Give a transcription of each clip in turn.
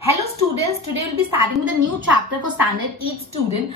Hello students, today we'll be starting with a new chapter for standard 8 student.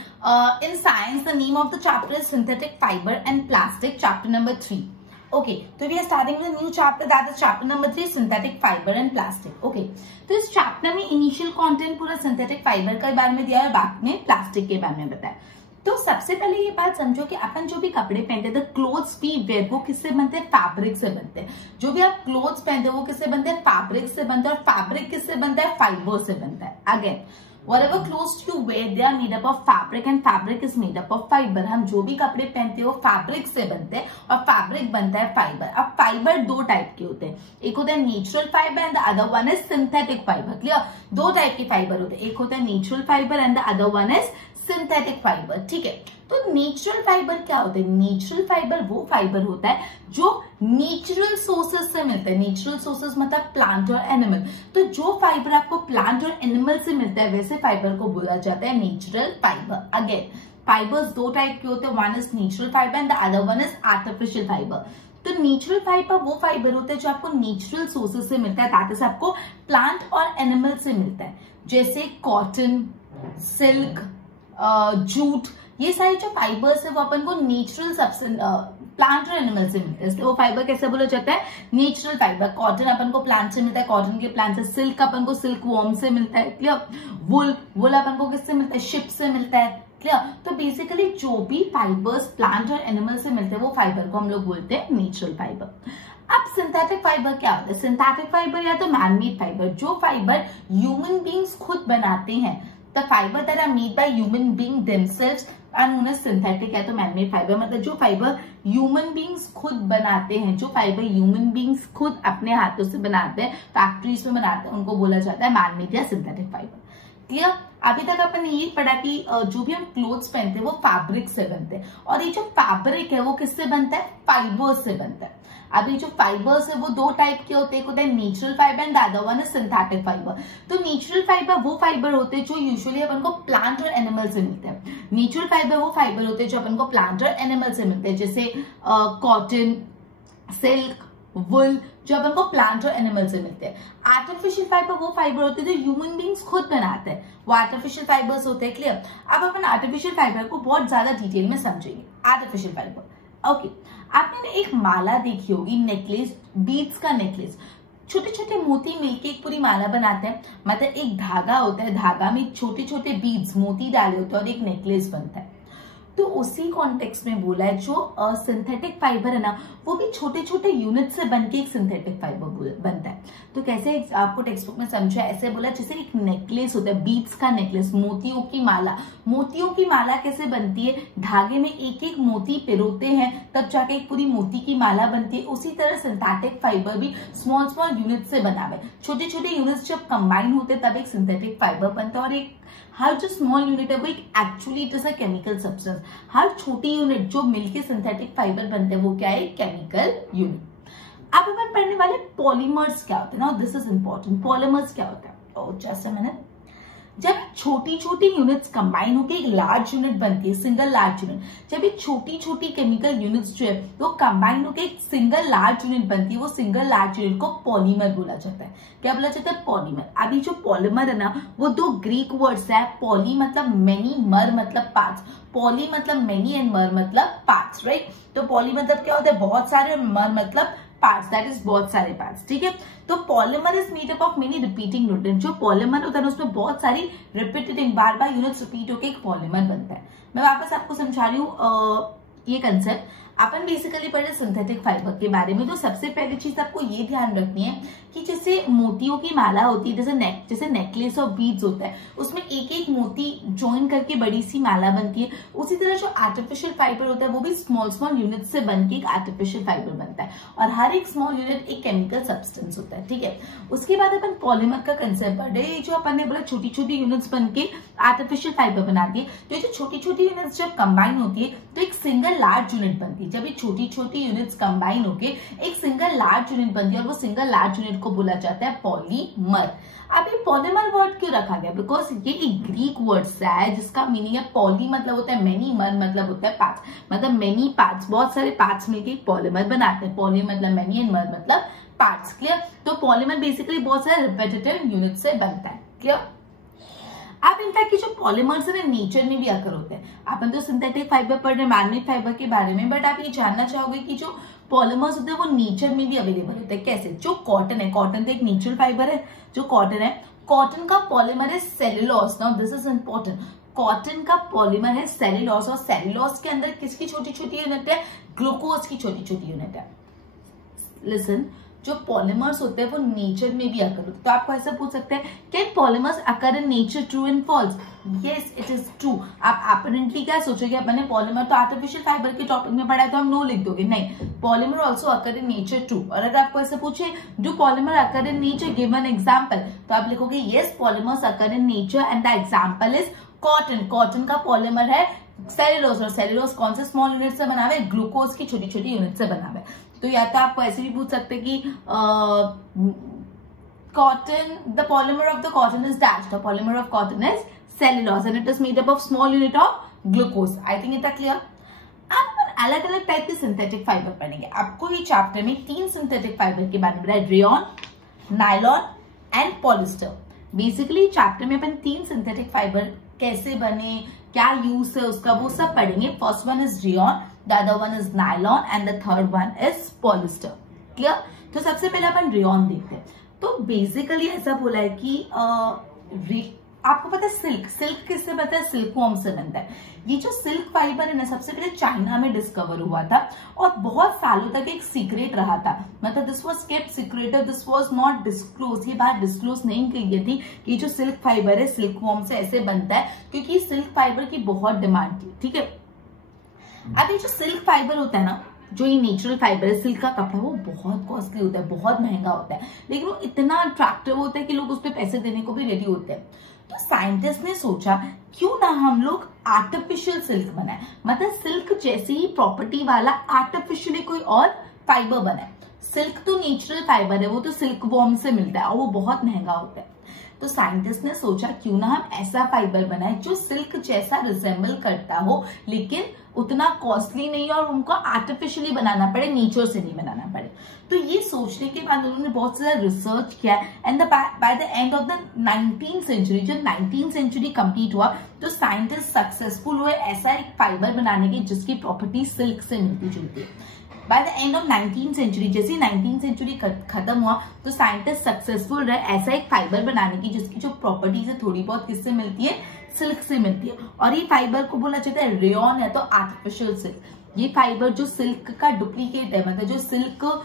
In science, the name of the chapter is synthetic fiber and plastic, chapter number 3. Okay, so we are starting with a new chapter, that is chapter number 3, synthetic fiber and plastic. Okay, तो इस chapter में initial content पूरा synthetic fibre के बारे में दिया है और बाद में प्लास्टिक के बारे में बताया। तो सबसे पहले ये बात समझो कि अपन जो भी कपड़े पहनते हैं, क्लोथ्स वी वेयर, वो किससे बनते हैं? फैब्रिक से बनते हैं। जो भी आप क्लोथ्स पहनते हैं वो किससे बनते हैं? फैब्रिक से बनते हैं। और फैब्रिक किससे बनता है? फाइबर से बनता है। Again, whatever clothes you wear, they are made up of fabric and fabric is made up of fiber. हम जो भी कपड़े पहनते हैं वो फैब्रिक से बनते हैं और फैब्रिक बनता है फाइबर। अब फाइबर दो टाइप के होते हैं, एक होता है natural fibre and the other one is synthetic fibre. Clear? दो टाइप के फाइबर होते हैं, एक होता है natural fibre and the other one is synthetic fibre. ठीक है, तो नेचुरल फाइबर क्या होता है? नेचुरल फाइबर वो फाइबर होता है जो नेचुरल सोर्सेस से मिलता है। नेचुरल सोर्सेस मतलब प्लांट और एनिमल। तो जो फाइबर आपको प्लांट और एनिमल से मिलता है वैसे फाइबर को बोला जाता है नेचुरल फाइबर। अगेन, फाइबर्स दो टाइप के होते हैं, one is natural fibre and the other one is artificial fibre. तो नेचुरल फाइबर वो फाइबर होता है जो आपको नेचुरल सोर्सेस से मिलता है, दैट इज आपको प्लांट और एनिमल से मिलता है, जैसे कॉटन, सिल्क, जूट, ये सारे जो फाइबर्स है वो अपन को नेचुरल सब्सटेंस प्लांट और एनिमल से मिलते हैं, इसलिए वो फाइबर कैसे बोला जाता है? Natural fibre. कॉटन अपन को प्लांट से मिलता है, कॉटन के प्लांट से। सिल्क अपन को सिल्क वॉर्म से मिलता है। क्लियर? वुल अपन को किससे मिलता है? शिप से मिलता है। क्लियर? तो बेसिकली जो भी फाइबर्स प्लांट और एनिमल से मिलते हैं वो फाइबर को हम लोग बोलते हैं नेचुरल फाइबर। अब सिंथेटिक फाइबर क्या होता है? सिंथेटिक फाइबर या तो मैनमेड फाइबर, जो फाइबर ह्यूमन बींग्स खुद बनाते हैं। The fiber that are made by human beings themselves are known as synthetic है तो man-made fiber। मतलब जो फाइबर ह्यूमन बींग्स खुद बनाते हैं, जो फाइबर ह्यूमन बींग्स खुद अपने हाथों से बनाते हैं, फैक्ट्रीज में बनाते हैं, उनको बोला जाता है मैन-मेड या सिंथेटिक फाइबर। क्लियर? अभी तक अपन ने ये पढ़ा कि जो भी हम क्लोथ्स पहनते हैं वो फैब्रिक से बनते हैं, और ये जो फैब्रिक है वो किससे बनता है? फाइबर्स से बनता है। अभी जो फाइबर्स है वो दो टाइप के होते हैं, एक होता है natural fibre and other one is synthetic fibre. तो नेचुरल फाइबर वो फाइबर होते हैं जो यूजुअली अपन को प्लांट और एनिमल से मिलते हैं। नेचुरल फाइबर वो फाइबर होते हैं जो अपन को प्लांट और एनिमल से मिलते हैं, जैसे कॉटन, सिल्क, वुल, जो अपन को प्लांट और एनिमल से मिलते हैं। आर्टिफिशियल फाइबर वो फाइबर होते हैं जो ह्यूमन बींग्स खुद बनाते हैं, वो आर्टिफिशियल फाइबर्स होते हैं। क्लियर? अब अपन आर्टिफिशियल फाइबर को बहुत ज्यादा डिटेल में समझेंगे। आर्टिफिशियल फाइबर, ओके, आपने एक माला देखी होगी, नेकलेस, बीड्स का नेकलेस, छोटे छोटे मोती मिलके एक पूरी माला बनाते हैं। मतलब एक धागा होता है, धागा में छोटे छोटे बीड्स, मोती डाले होते हैं और एक नेकलेस बनता है। तो उसी कॉन्टेक्स्ट में बोला है जो सिंथेटिक फाइबर है ना, वो भी छोटे छोटे यूनिट से बनके एक सिंथेटिक फाइबर बनता है। तो कैसे आपको टेक्स्ट बुक में समझा, ऐसे बोला जैसे एक नेकलेस होता है, बीड्स का नेकलेस, मोतियों की माला। मोतियों की माला कैसे बनती है? धागे में एक एक मोती पिरोते हैं तब जाके एक पूरी मोती की माला बनती है। उसी तरह सिंथेटिक फाइबर भी स्मॉल स्मॉल यूनिट से बना हुआ है। छोटे छोटे यूनिट्स जब कंबाइन होते हैं तब एक सिंथेटिक फाइबर बनता है। और एक हर जो स्मॉल यूनिट है वो एक actually it is a chemical substance. हर छोटी यूनिट जो मिलके सिंथेटिक फाइबर बनते हैं वो क्या है? Chemical unit. अब अपन पढ़ने वाले पॉलीमर्स क्या होते हैं ना, दिस इज इंपॉर्टेंट। पॉलीमर्स क्या होता है? Just a minute. जब छोटी छोटी यूनिट्स कंबाइन होकर एक लार्ज यूनिट बनती है, सिंगल लार्ज यूनिट, जब ये छोटी छोटी केमिकल यूनिट्स जो है वो कंबाइन होकर एक सिंगल लार्ज यूनिट बनती है, वो सिंगल लार्ज यूनिट को पॉलीमर बोला जाता है। क्या बोला जाता है? पॉलीमर। अभी जो पॉलीमर है ना वो दो ग्रीक वर्ड्स है, पॉली मतलब मेनी, मर मतलब पार्ट्स। पॉली मतलब मेनी एंड मर मतलब पार्ट्स, राइट? तो पॉली मतलब क्या होता है? बहुत सारे, मर मतलब पार्ट्स, दैट इज बहुत सारे पार्ट्स। ठीक है, तो polymer is made up of many repeating unit. जो पॉलीमर होता है उसमें बहुत सारी रिपीटिंग, बार बार यूनिट्स रिपीट होकर एक पॉलीमर बनता है। मैं वापस आपको समझा रही हूँ ये कंसेप्ट। अपन बेसिकली पढ़े सिंथेटिक फाइबर के बारे में। तो सबसे पहली चीज आपको ये ध्यान रखनी है कि जैसे मोतियों की माला होती है, जैसे नेकलेस और बीड्स होता है, उसमें एक एक मोती ज्वाइन करके बड़ी सी माला बनती है। उसी तरह जो आर्टिफिशियल फाइबर होता है वो भी स्मॉल स्मॉल यूनिट से बनके एक आर्टिफिशियल फाइबर बनता है, और हर एक स्मॉल यूनिट एक केमिकल सब्सटेंस होता है। ठीक है, उसके बाद अपन पॉलीमर का कंसेप्ट पढ़े। जो अपन ने बोला छोटी छोटी यूनिट्स बनके आर्टिफिशियल फाइबर बनाती है। तो जो छोटी छोटी यूनिट्स जब कंबाइन होती है तो एक सिंगल लार्ज यूनिट बनती है। जब ये छोटी छोटी यूनिट्स कंबाइन होके एक सिंगल लार्ज यूनिट बनती है, और वो सिंगल लार्ज यूनिट को बोला जाता है पॉलीमर। अब ये पॉलीमर वर्ड क्यों रखा गया? बिकॉज ये एक ग्रीक वर्ड है जिसका मीनिंग है पॉली मतलब होता है मेनी, मर मतलब होता है पार्ट्स। मतलब मेनी पार्ट्स, बहुत सारे पार्ट्स मिलके पॉलीमर बनाते हैं। पॉली मतलब मेनी एंड मर मतलब पार्ट्स। क्लियर? तो पॉलीमर बेसिकली बहुत सारे रिपीटेटिव यूनिट से बनता है। क्लियर। अब इनफैक्ट जो पॉलीमर्स है नेचर में भी अकर होते हैं। अपन तो सिंथेटिक फाइबर पढ़ रहे हैं, मैग्नेटिक फाइबर के बारे में, बट आप ये जानना चाहोगे कि जो पॉलीमर्स होते हैं वो नेचर में भी अवेलेबल होते हैं। कैसे? जो कॉटन है, कॉटन तो एक नेचुरल फाइबर है। जो कॉटन है, कॉटन का पॉलीमर है cellulose. Now this is important, cotton का पॉलीमर है सेल्यूलोज, और सेल्यूलोज के अंदर किसकी छोटी छोटी यूनिट है? ग्लूकोज की छोटी छोटी यूनिट है। लिसन, जो पॉलीमर्स होते हैं वो नेचर में भी अकर होते हैं। तो आपको ऐसा पूछ सकते हैं, can polymers occur in nature, true and false? Yes, it is true. आप अपरेंटली क्या सोचोगे, अपने पॉलीमर तो आर्टिफिशियल फाइबर के टॉपिक में पढ़ा है तो हम नो लिख दोगे, नहीं, polymer also occur in nature, true. और अगर आपको ऐसे पूछे do polymer occur in nature, give an example, तो आप लिखोगे yes, polymers occur in nature and the example is cotton. Cotton का पॉलीमर है सेल्यूलोज, और सेल्यूलोज कौन से स्मॉल यूनिट से बना हुआ है? ग्लूकोज की छोटी छोटी यूनिट से बना हुआ है। तो या तो आपको ऐसे भी पूछ सकते कि cotton, the polymer of the cotton is dash, the polymer of cotton is cellulose and it is made up of small unit of glucose. I think it clear. अब अपन अलग अलग टाइप के सिंथेटिक फाइबर पढ़ेंगे। आपको ये chapter में 3 synthetic fibre के बारे में बताया, rayon, nylon and polyester. Basically chapter में अपन 3 सिंथेटिक फाइबर कैसे बने, क्या यूज है उसका, वो सब पढ़ेंगे। First one is rayon, the other one is nylon and the third one is polyester. Clear? तो सबसे पहले अपन रेयॉन देखते हैं। तो बेसिकली ऐसा बोला है कि आपको पता है सिल्क, सिल्क किससे बनता है? सिल्कवॉर्म से बनता है। ये जो सिल्क फाइबर है ना, सबसे पहले चाइना में डिस्कवर हुआ था और बहुत सालों तक एक सीक्रेट रहा था। मतलब this was kept secret, this was not disclose, ये बात डिस्क्लोज नहीं की गई थी कि जो सिल्क फाइबर है सिल्कवॉर्म से ऐसे बनता है, क्योंकि सिल्क फाइबर की बहुत डिमांड थी। ठीक है, अब ये जो सिल्क फाइबर होता है ना, जो ये नेचुरल फाइबर है, सिल्क का कपड़ा, वो बहुत कॉस्टली होता है, बहुत महंगा होता है, लेकिन वो इतना अट्रैक्टिव होता है कि लोग उस पर पैसे देने को भी रेडी होते हैं। तो साइंटिस्ट ने सोचा क्यों ना हम लोग आर्टिफिशियल सिल्क बनाए, मतलब सिल्क जैसी ही प्रॉपर्टी वाला आर्टिफिशियली कोई और फाइबर बनाए। सिल्क तो नेचुरल फाइबर है, वो तो सिल्क वॉर्म से मिलता है और वो बहुत महंगा होता है। तो साइंटिस्ट ने सोचा क्यों ना हम ऐसा फाइबर बनाए जो सिल्क जैसा रिजेंबल करता हो, लेकिन उतना कॉस्टली नहीं और उनको आर्टिफिशियली बनाना पड़े, नेचर से नहीं बनाना पड़े। तो ये सोचने के बाद उन्होंने बहुत सारा रिसर्च किया and by the end of the 19th century, जब 19th सेंचुरी कंप्लीट हुआ तो साइंटिस्ट सक्सेसफुल हुए ऐसा एक फाइबर बनाने की जिसकी प्रॉपर्टी सिल्क से मिलती जुलती है। By the end of 19th century, जैसे 19th सेंचुरी खत्म हुआ तो साइंटिस्ट सक्सेसफुल रहे ऐसा एक फाइबर बनाने की जिसकी जो प्रॉपर्टीज है थोड़ी बहुत किससे मिलती है? सिल्क से मिलती है। और ये फाइबर को बोला जाता है रेयॉन है तो आर्टिफिशियल सिल्क। ये फाइबर जो सिल्क का डुप्लीकेट है, मतलब जो सिल्क को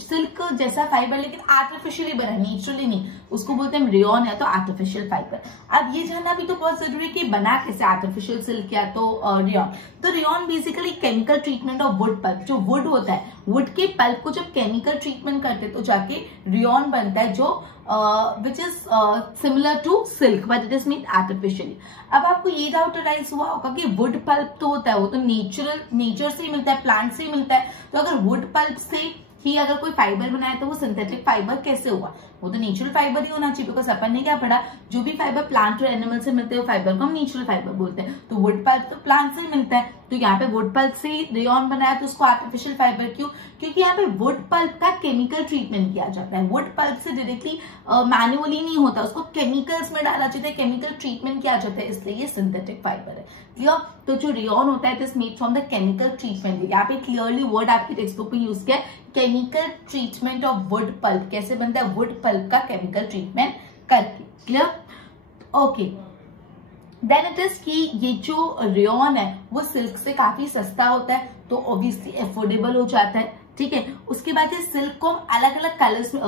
सिल्क जैसा फाइबर लेकिन आर्टिफिशियली बना, नेचुरली नहीं, उसको बोलते हैं रेयॉन है तो आर्टिफिशियल फाइबर। अब ये जानना भी तो बहुत जरूरी है कि बना कैसे आर्टिफिशियल सिल्क या तो रेयॉन। तो rayon basically chemical treatment of wood pulp, जो वुड होता है, वुड के पल्प को जब केमिकल ट्रीटमेंट करते तो जाके रेयॉन बनता है, जो which is similar to silk but it is made artificially. अब आपको ये डाउट अराइज हुआ होगा कि वुड पल्प तो होता है, वो तो नेचर से ही मिलता है, प्लांट से ही मिलता है, तो अगर वुड पल्प से ही अगर कोई फाइबर बनाया तो वो सिंथेटिक फाइबर कैसे हुआ? वो तो नेचुरल फाइबर ही होना चाहिए, बिकॉज अपन ने क्या पढ़ा, जो भी फाइबर प्लांट और एनिमल से मिलते हैं वो फाइबर को हम नेचुरल फाइबर बोलते हैं। तो वुड पल्प तो प्लांट से ही मिलता है, तो यहाँ पे वुड पल्प से रेयॉन बनाया तो उसको आर्टिफिशियल फाइबर क्यों? क्योंकि यहाँ पे वुड पल्प का केमिकल ट्रीटमेंट किया जाता है। वुड पल्प से डायरेक्टली मैन्युअली नहीं होता, उसको केमिकल्स में डाला जाता है, केमिकल ट्रीटमेंट किया जाता है, इसलिए ये सिंथेटिक फाइबर है। क्लियर? तो जो रेयॉन होता है it is made from the chemical treatment. यहाँ पे क्लियरली वर्ड आपकी टेक्स्ट बुक में यूज किया है, chemical treatment of wood pulp. कैसे बनता है? वुड पल्प का केमिकल ट्रीटमेंट करके। Clear? Okay, then it is कि ये जो रेयॉन है वो सिल्क से काफी सस्ता होता है तो ऑब्वियसली अफोर्डेबल हो जाता है। ठीक है, उसके बाद ये सिल्क को हम अलग अलग कलर्स में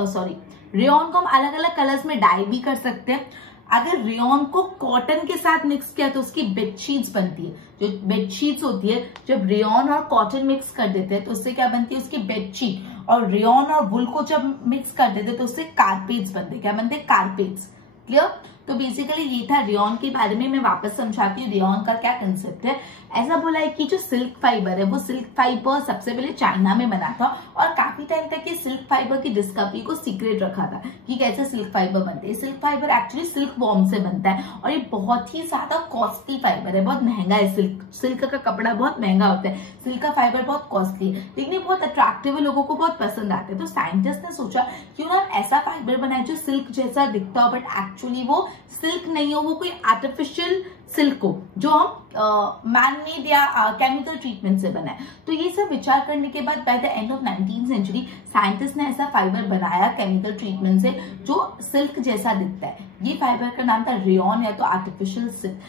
रेयॉन को हम अलग अलग कलर्स में डाई भी कर सकते हैं। अगर रेयॉन को कॉटन के साथ मिक्स किया तो उसकी बेडशीट्स बनती है। जो बेडशीट्स होती है, जब रेयॉन और कॉटन मिक्स कर देते हैं तो उससे क्या बनती है? उसकी बेडशीट। और रेयॉन और वुल को जब मिक्स कर देते हैं तो उससे कारपेट्स बनते हैं। क्या बनते हैं? कारपेट्स। क्लियर? तो बेसिकली ये था रेयॉन के बारे में। मैं वापस समझाती हूँ रेयॉन का क्या कंसेप्ट है। ऐसा बोला है कि जो सिल्क फाइबर है वो सिल्क फाइबर सबसे पहले चाइना में बना था और काफी टाइम तक ये सिल्क फाइबर की डिस्कवरी को सीक्रेट रखा था कि कैसे सिल्क फाइबर बनते हैं। Silk fibre actually silk worm से बनता है और ये बहुत ही ज्यादा कॉस्टली फाइबर है, बहुत महंगा है। सिल्क का कपड़ा बहुत महंगा होता है, सिल्क का फाइबर बहुत कॉस्टली है, लेकिन ये बहुत अट्रैक्टिव है, लोगों को बहुत पसंद आते हैं। तो साइंटिस्ट ने सोचा क्यों ना ऐसा फाइबर बनाए जो सिल्क जैसा दिखता हो बट एक्चुअली वो सिल्क नहीं हो, वो कोई आर्टिफिशियल सिल्क हो जो हम मैन मेड या केमिकल ट्रीटमेंट से बना है। तो ये सब विचार करने के बाद by the end of 19th century scientist ने ऐसा फाइबर बनाया केमिकल ट्रीटमेंट से जो सिल्क जैसा दिखता है। ये फाइबर का नाम था रेयॉन या तो artificial silk.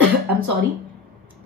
I am sorry.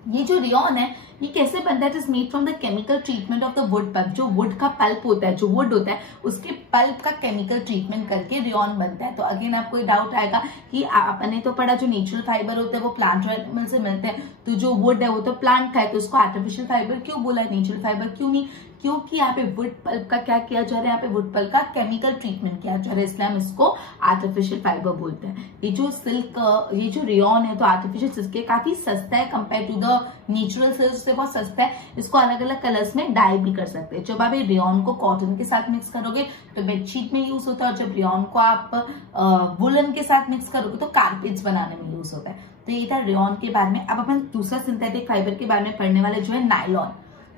ये जो रेयॉन है ये कैसे बनता है? It is made from the chemical treatment of the wood pulp. जो वुड का पल्प होता है, जो वुड होता है उसके पल्प का केमिकल ट्रीटमेंट करके रेयॉन बनता है। तो अगेन आपको ये डाउट आएगा कि आपने तो पढ़ा जो नेचुरल फाइबर होते हैं वो प्लांट और एनिमल से मिलते हैं, तो जो वुड है वो तो प्लांट का है, तो उसको आर्टिफिशियल फाइबर क्यों बोला है, नेचुरल फाइबर क्यों नहीं? क्योंकि यहाँ पे वुड पल्प का क्या किया जा रहा है, यहाँ पे वुड पल्प का केमिकल ट्रीटमेंट किया जा रहा है, इसलिए हम इसको आर्टिफिशियल फाइबर बोलते हैं। ये जो सिल्क, ये जो रेयॉन है तो आर्टिफिशियल सिल्क काफी सस्ता है compare to the natural silk से, बहुत सस्ता है। इसको अलग अलग कलर्स में डाई भी कर सकते हैं। जब आप ये रेयॉन को कॉटन के साथ मिक्स करोगे तो बेडशीट में यूज होता है, और जब रेयॉन को आप वुलन के साथ मिक्स करोगे तो कारपेट्स बनाने में यूज होता है। तो ये था रेयॉन के बारे में। अब अपन दूसरा सिंथेटिक फाइबर के बारे में पढ़ने वाले जो है नायलॉन।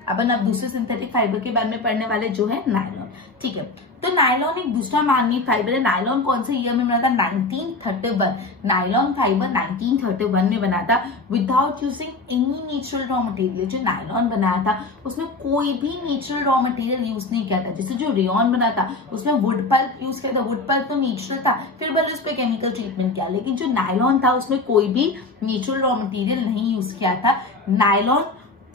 अब दूसरे सिंथेटिक फाइबर के बारे में पढ़ने वाले जो है नायलॉन। ठीक है, तो नायलॉन एक दूसरा मैन-मेड फाइबर है। नायलॉन कौन से ईयर में बना था? 1931। नायलॉन फाइबर 1931 में बना था without using any natural raw material. जो नायलॉन बनाया था उसमें कोई भी नेचुरल रॉ मटेरियल यूज नहीं किया था। जैसे जो रेयॉन बना था उसमें वुड पल्प यूज किया था, वुड पल्प तो नेचुरल था, फिर भले उस पर केमिकल ट्रीटमेंट किया, लेकिन जो नायलॉन था उसमें कोई भी नेचुरल रॉ मटेरियल नहीं यूज किया था। नायलॉन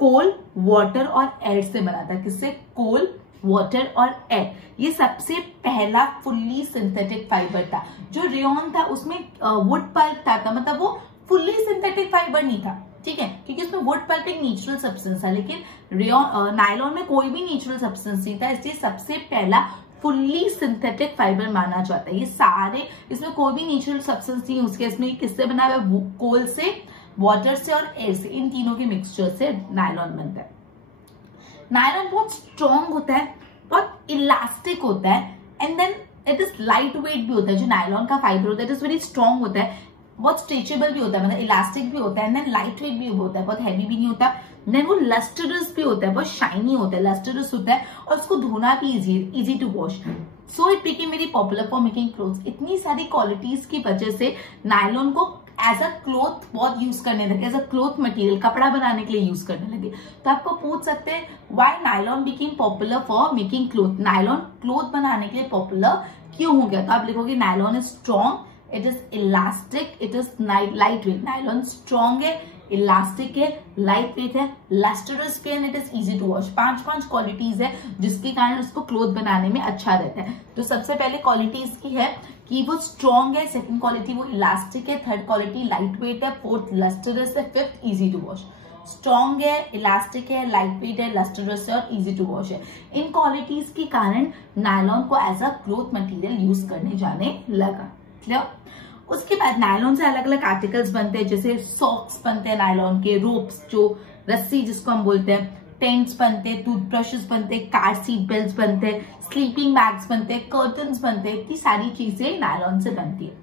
कोल, वाटर और एयर से बना था। किससे? कोल, वाटर और एयर। ये सबसे पहला फुल्ली सिंथेटिक फाइबर था। जो रेयॉन था उसमें वुड पल्प था, मतलब वो फुल्ली सिंथेटिक फाइबर नहीं था, ठीक है, क्योंकि उसमें वुड पल्प एक नेचुरल सब्सटेंस था, लेकिन रेयॉन नायलॉन में कोई भी नेचुरल सब्सटेंस नहीं था, इसलिए सबसे पहला फुल्ली सिंथेटिक फाइबर माना जाता है। ये सारे, इसमें कोई भी नेचुरल सब्सटेंस नहीं यूज किया। इसमें किससे बना हुआ है? कोल से, वाटर से और एयर से, इन तीनों के मिक्सचर से नायलॉन बनता है। नायलॉन बहुत स्ट्रॉन्ग होता है, बहुत इलास्टिक होता है, and then it is light weight भी होता है। जो नायलॉन का फाइबर होता है इट इज वेरी स्ट्रॉन्ग होता है, बहुत स्ट्रेचेबल भी होता है, मतलब इलास्टिक भी होता है, एंड देन लाइट वेट भी होता है, बहुत हैवी भी नहीं होता। देन वो लस्टरस भी होता है, बहुत शाइनी होता है, लस्टरस होता है, और उसको धोना भी easy to wash. So it became very popular for making clothes. इतनी सारी क्वालिटीज की वजह से नायलॉन को एज अ क्लोथ बहुत यूज करने लगे, एज अ क्लोथ मटेरियल, कपड़ा बनाने के लिए यूज करने लगे। तो आपको पूछ सकते हैं why nylon became popular for making cloth. Nylon cloth बनाने के लिए पॉपुलर क्यों हो गया? तो आप लिखोगे nylon is strong, it is elastic, it is light weight. Nylon strong है, इलास्टिक है, लाइट वेट है, लस्टरस है, and it is easy to wash. पांच क्वालिटीज है जिसके कारण उसको क्लोथ बनाने में अच्छा रहता है। तो सबसे पहले क्वालिटी इसकी है कि वो स्ट्रॉन्ग है, सेकंड क्वालिटी वो इलास्टिक है, थर्ड क्वालिटी लाइट वेट है, फोर्थ लस्टरस है, fifth easy to wash. Strong है, इलास्टिक है, लाइट वेट है, लस्टरस है और इजी टू वॉश है। इन क्वालिटीज के कारण नायलॉन को as a cloth material use करने जाने लगा। क्लियर? उसके बाद नायलॉन से अलग अलग आर्टिकल्स बनते हैं, जैसे सॉक्स बनते हैं नायलॉन के, रोप्स जो रस्सी जिसको हम बोलते हैं, टेंट्स बनते हैं, टूथब्रशेस बनते हैं, कार सीट बेल्ट बनते हैं, स्लीपिंग बैग्स बनते हैं, कर्टन्स बनते हैं, इतनी सारी चीजें नायलॉन से बनती है।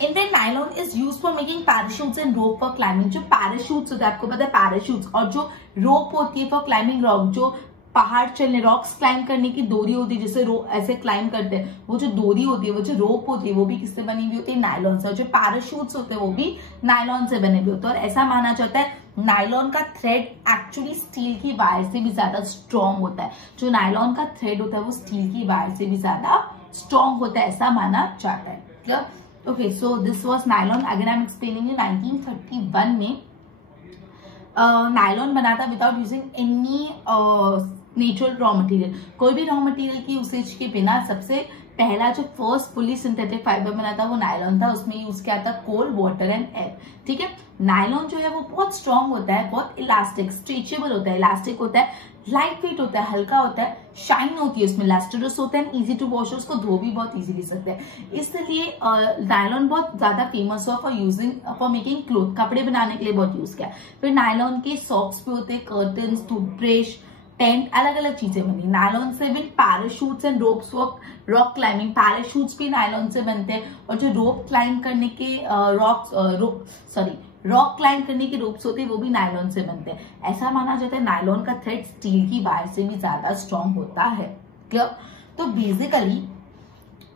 Indian nylon is use for making parachutes and rope for climbing. जो पैराशूट्स होते हैं, आपको पता है पैराशूट्स, और जो रोप होती है फॉर क्लाइंबिंग रॉक, जो पहाड़ चलने, रॉक्स क्लाइंब करने की डोरी होती है, जैसे ऐसे क्लाइंब करते हैं, वो जो डोरी होती है, वो जो रोप होती है, वो भी किससे बनी हुई होती है? नायलॉन से। और जो पैराशूट्स होते हैं वो भी नायलॉन से बने हुए होते हैं। और ऐसा माना जाता है नायलॉन का थ्रेड एक्चुअली स्टील की वायर से भी ज्यादा स्ट्रॉन्ग होता है। जो नायलॉन का थ्रेड होता है वो स्टील की वायर से भी ज्यादा स्ट्रॉन्ग होता है, ऐसा माना जाता है। Clear? Okay, so this was nylon. Again I am explaining you. 1931 में नायलॉन बना था without using any natural raw material, कोई भी रॉ मटेरियल की यूसेज के बिना सबसे पहला जो फर्स्ट फुली सिंथेटिक फाइबर बना था वो नायलॉन था। उसमें यूज किया था कोल, वाटर एंड एयर। ठीक है, नायलॉन जो है वो बहुत स्ट्रॉन्ग होता है, बहुत इलास्टिक, स्ट्रेचेबल होता है, इलास्टिक होता है, लाइट वेट होता है, हल्का होता है, शाइन होती है उसमें, लस्टरस होता है, इजी टू वॉश, उसको धो भी बहुत इजीली सकते हैं। इसलिए नायलॉन बहुत ज्यादा फेमस हुआ for using, for making cloth, कपड़े बनाने के लिए बहुत यूज किया। फिर नायलॉन के सॉक्स भी होते हैं, कर्टन्स, टूथब्रश, टेंट, अलग अलग चीजें बनी। नायलॉन से भी parachutes and ropes, rock climbing, parachutes भी नायलॉन से बनते हैं। और जो रोप क्लाइंब करने के रॉक क्लाइंब करने के रोप्स होते हैं वो भी नायलॉन से बनते हैं। ऐसा माना जाता है नायलॉन का थ्रेड स्टील की वायर से भी ज्यादा स्ट्रॉन्ग होता है। क्लियर? तो बेसिकली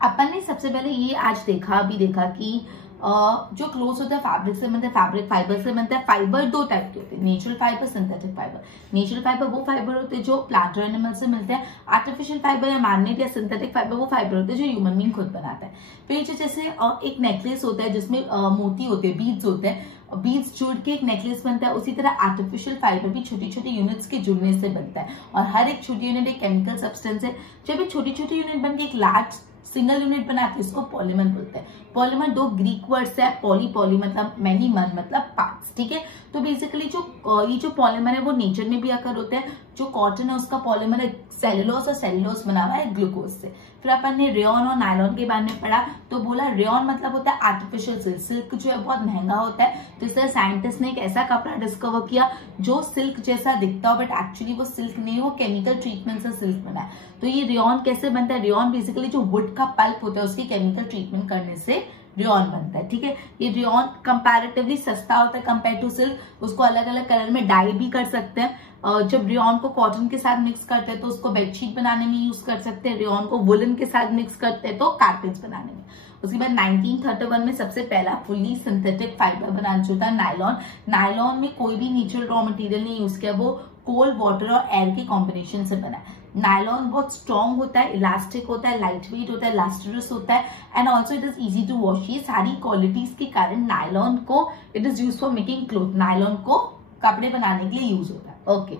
अपन ने सबसे पहले ये आज देखा कि जो क्लोथ्स होता है फैब्रिक से बनता है, फैब्रिक फाइबर से बनता है। फाइबर दो टाइप के होते हैं, natural fibre, synthetic fibre. Natural fibre वो फाइबर होते हैं जो प्लांट और एनिमल से मिलते हैं। आर्टिफिशियल फाइबर या मैनमेड या सिंथेटिक फाइबर वो फाइबर होते हैं जो ह्यूमन बीइंग खुद बनाता है। फिर जैसे एक नेकलेस होता है जिसमें मोती होते हैं, बीड्स होते हैं, बीड्स जुड़ के एक नेकलेस बनता है। उसी तरह आर्टिफिशियल फाइबर भी छोटी छोटी यूनिट्स के जुड़ने से बनता है, और हर एक छोटी यूनिट एक केमिकल सब्सटेंस है। जब एक छोटी छोटी यूनिट बनकर एक लार्ज सिंगल यूनिट बनाते हैं, इसको पॉलीमर बोलते हैं। पॉलीमर दो ग्रीक वर्ड्स है, पॉली मतलब मैनी, मन मतलब पार्ट्स। ठीक है, तो बेसिकली ये जो पॉलीमर है वो नेचर में भी आकर होता है। जो कॉटन है उसका पॉलीमर है सेलुलोज, और सेलुलोज बना हुआ है ग्लूकोज से। फिर अपन ने रेयन और नायलॉन के बारे में पढ़ा, तो बोला रेयन मतलब होता है आर्टिफिशियल सिल्क। सिल्क जो है बहुत महंगा होता है, तो इसलिए साइंटिस्ट ने एक ऐसा कपड़ा डिस्कवर किया जो सिल्क जैसा दिखता हो, बट एक्चुअली वो सिल्क नहीं, वो केमिकल ट्रीटमेंट से सिल्क बना है। तो ये रेयन कैसे बनता है? रेयन बेसिकली जो वुड का पल्प होता है उसकी केमिकल ट्रीटमेंट करने से रेयन बनता है। ठीक है, ये रेयन कंपैरेटिवली सस्ता होता है कंपेयर टू सिल्क। उसको अलग अलग कलर में डाई भी कर सकते हैं। जब रेयन को कॉटन के साथ मिक्स करते हैं तो उसको बेडशीट बनाने में यूज कर सकते हैं। रेयन को वुलन के साथ मिक्स करते हैं तो कार्पेट्स बनाने में। उसके बाद 1931 में सबसे पहला फुली सिंथेटिक फाइबर बनाना जो था नायलॉन। नायलॉन में कोई भी नेचुरल रॉ मटेरियल नहीं यूज किया, वो कोल, वाटर और एयर के कॉम्बिनेशन से बना है। नायलॉन बहुत स्ट्रॉन्ग होता है, इलास्टिक होता है, लाइट वेट होता है, लस्टरस होता है, and also it is easy to wash. ये सारी क्वालिटीज के कारण नायलॉन को it is use for making cloth. Nylon को कपड़े बनाने के लिए यूज होता है। ओके,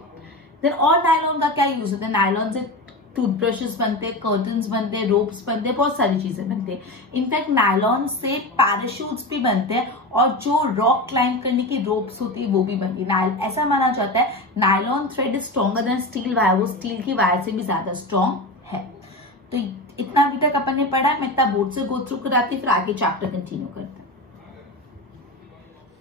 देन और नायलॉन का क्या यूज होता है? नायलॉन से टूथब्रशेस बनते हैं, कर्टन्स बनते हैं, रोप्स बनते हैं, बहुत सारी चीजें बनते हैं। इनफैक्ट नायलॉन से पैराशूट्स भी बनते हैं, और जो रॉक क्लाइंब करने की रोप्स होती है वो भी बनती है। ऐसा माना जाता है nylon thread is stronger than steel wire, वो स्टील की वायर से भी ज्यादा स्ट्रॉन्ग है। तो इतना अभी तक अपन ने पढ़ा है। मैं इतना बोर्ड से गो थ्रू कराती, फिर आगे चैप्टर कंटिन्यू करते हैं।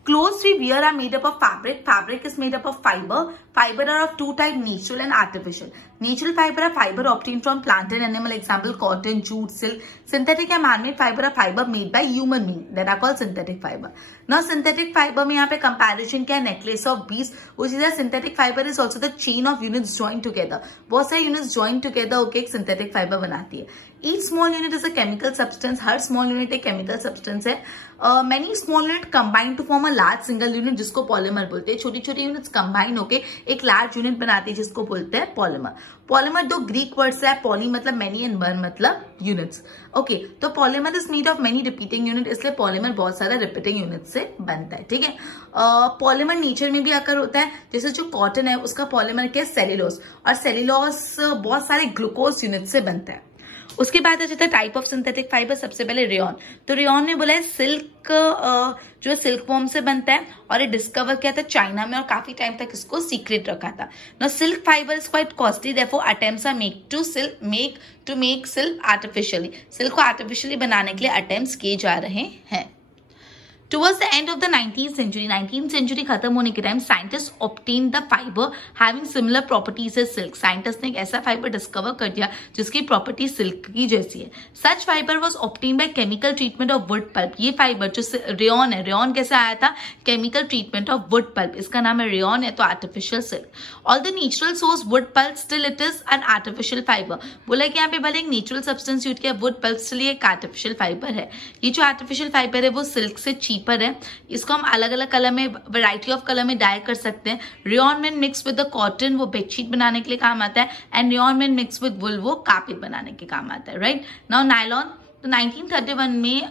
Clothes we wear are made up of fabric. Fabric is made up of fiber. Fiber are of two types, natural and artificial. Natural fiber are fiber obtained from plant and animal, example cotton, jute, silk. Synthetic and man-made fiber are fiber made by human being that are called synthetic fiber. Now synthetic fiber में यहाँ पे comparison क्या है? Necklace of beads. उसी तरह synthetic fiber is also the chain of units joined together. बहुत सारे units joined together होके एक synthetic fiber बनाती है। Each small unit is a chemical substance. Her small unit एक chemical substance है। Many small unit combine to form a large single unit जिसको polymer बोलते हैं। छोटी छोटी units combine होके एक large unit बनाती है जिसको बोलते हैं polymer. पॉलीमर दो ग्रीक वर्ड्स है, पॉली मतलब मैनी एंड वन मतलब यूनिट्स। ओके, तो polymer is made of many repeating unit, इसलिए पॉलीमर बहुत सारा रिपीटिंग यूनिट से बनता है। ठीक है, पॉलीमर नेचर में भी आकर होता है। जैसे जो कॉटन है उसका पॉलीमर क्या है? सेल्यूलोज, और सेल्यूलोज बहुत सारे ग्लूकोज यूनिट से बनता है। उसके बाद आ जाता है टाइप ऑफ सिंथेटिक फाइबर। सबसे पहले रेयन। तो रेयन ने बोला है सिल्क जो सिल्क वॉर्म से बनता है, और ये डिस्कवर किया था चाइना में, और काफी टाइम तक इसको सीक्रेट रखा था। No silk fibre is quite costly, therefore attempts are make to make silk artificially. Silk को आर्टिफिशियली बनाने के लिए अटेम्प्ट्स किए जा रहे हैं। Towards the end of the 19th century खत्म होने के time scientist obtained the fiber having similar properties as silk. Scientist ने एक ऐसा फाइबर डिस्कवर कर दिया जिसकी प्रॉपर्टी सिल्क की जैसी है। Such fiber was obtained by chemical treatment of wood pulp. ये फाइबर जो रेयन है, रेयन कैसे आया था? Chemical treatment of wood pulp, इसका नाम है रेयन, है तो artificial silk. All the natural source wood pulp still it is an artificial fiber. बोला कि यहाँ पे भले एक नेचुरल सब्सटेंस यूज किया, वुड पल्प इसलिए एक आर्टिफिशियल फाइबर है। ये जो आर्टिफिशियल फाइबर है वो सिल्क से चीप पर है। इसको हम अलग अलग कलर में, वैरायटी ऑफ कलर में डाई कर सकते हैं। रेयन में मिक्स विद द कॉटन वो बेडशीट बनाने के लिए काम आता है, एंड रेयन में मिक्स विद वुल वो कार्पेट बनाने के काम आता है। राइट नाउ नायलॉन, तो 1931 में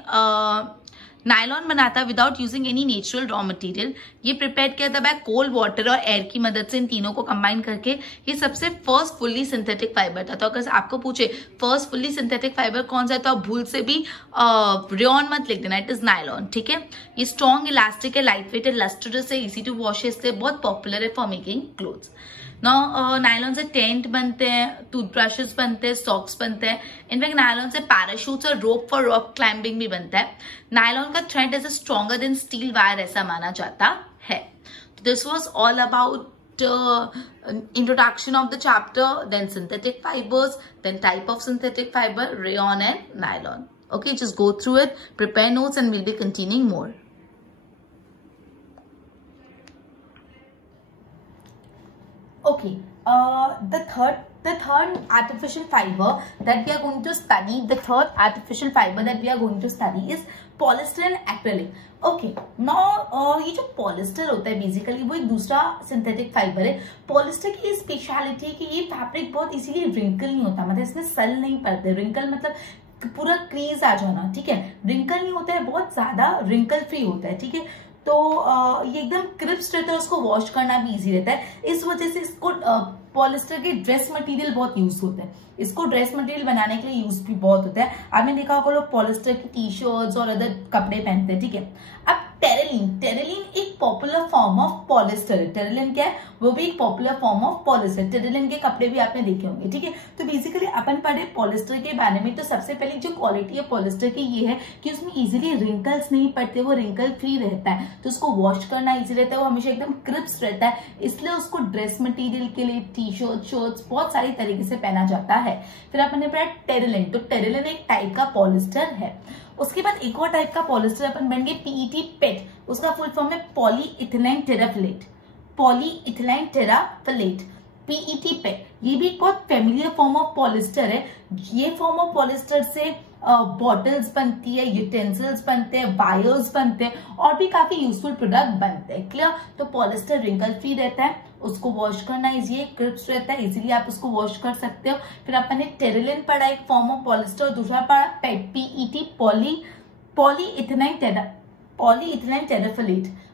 नायलॉन बनाता है without using any natural raw material. ये प्रिपेयर किया था बाय कोल्ड वाटर और एयर की मदद से, इन तीनों को कंबाइन करके ये सबसे फर्स्ट फुल्ली सिंथेटिक फाइबर था। तो अगर आपको पूछे फर्स्ट फुल्ली सिंथेटिक फाइबर कौन सा है, तो आप भूल से भी रेयॉन मत लिख देना, इट इज नायलॉन, ठीक है। ये स्ट्रॉन्ग, इलास्टिक है, लाइट वेट है, लस्ट्रस है, इजी टू वॉश है, इसलिए बहुत पॉपुलर है फॉर मेकिंग क्लोथ्स। नायलॉन से टेंट बनते हैं, टूथब्रशेस बनते हैं, सॉक्स बनते हैं। इनफैक्ट नायलॉन से पैराशूट्स और रोप फॉर रॉक क्लाइंबिंग भी बनता है। नायलॉन का thread is stronger than steel wire, ऐसा माना जाता है। This was all about introduction of the chapter, then synthetic fibers, then type of synthetic fiber, rayon and nylon. Okay, just go through it, prepare notes, and we'll be continuing more. Okay, the third artificial fiber that we are going to study, is polyester and acrylic. Okay, now ये जो polyester होता है basically वो एक दूसरा synthetic fibre है। Polyester की speciality है कि ये फैब्रिक बहुत इजीली रिंकल नहीं होता, मतलब इसमें सल नहीं पड़ते। रिंकल मतलब पूरा क्रीज आ जाना, ठीक है। रिंकल नहीं होता है, बहुत ज्यादा रिंकल फ्री होता है, ठीक है। तो ये एकदम क्रिस्प रहता है, उसको वॉश करना भी इजी रहता है। इस वजह से इसको पॉलिस्टर के ड्रेस मटेरियल बहुत यूज होते हैं। इसको ड्रेस मटेरियल बनाने के लिए यूज भी बहुत होता है। आपने देखा होगा लोग पॉलिस्टर की टी शर्ट्स और अदर कपड़े पहनते हैं, ठीक है। अब टेरिलीन एक पॉपुलर फॉर्म ऑफ पॉलिस्टर है। टेरिलीन क्या है, वो भी एक popular form of polyester. Terylene के कपड़े भी आपने देखे होंगे, ठीक है। तो बेसिकली अपन पढ़े पॉलिस्टर के बारे में, तो सबसे पहले जो क्वालिटी है पॉलिस्टर की ये है कि उसमें इजीली रिंकल्स नहीं पड़ते, वो रिंकल फ्री रहता है, तो उसको वॉश करना इजी रहता है, वो हमेशा एकदम क्रिस्प रहता है, इसलिए उसको ड्रेस मटेरियल के लिए टी शर्ट, शर्ट्स बहुत सारी तरीके से पहना जाता है। फिर अपन ने पढ़ा टेरिलीन, तो टेरिलीन एक टाइप का पॉलिस्टर है। उसके बाद एक और टाइप का पॉलिस्टर अपन बन गए पीईटी पेट, उसका फुल फॉर्म है पॉलीइथिलीन टेराफिलेट। पॉलीइथिलीन टेराफिलेट, पीईटी पेट, ये भी एक बहुत फेमिलियर फॉर्म ऑफ पॉलिस्टर है। ये फॉर्म ऑफ पॉलिस्टर से बॉटल्स बनती है, यूटेंसिल्स बनते हैं, वायर्स बनते हैं और भी काफी यूजफुल प्रोडक्ट बनते हैं। क्लियर। तो पॉलिस्टर रिंकल फ्री रहता है, उसको वॉश करना इजी है, क्रिस्प रहता है, इजीली आप उसको वॉश कर सकते हो। फिर अपन ने टेरिलीन पढ़ा एक फॉर्म ऑफ पॉलिस्टर, और दूसरा पढ़ा पेट, पीईटी पॉलीइथिलीन टेराफिलेट।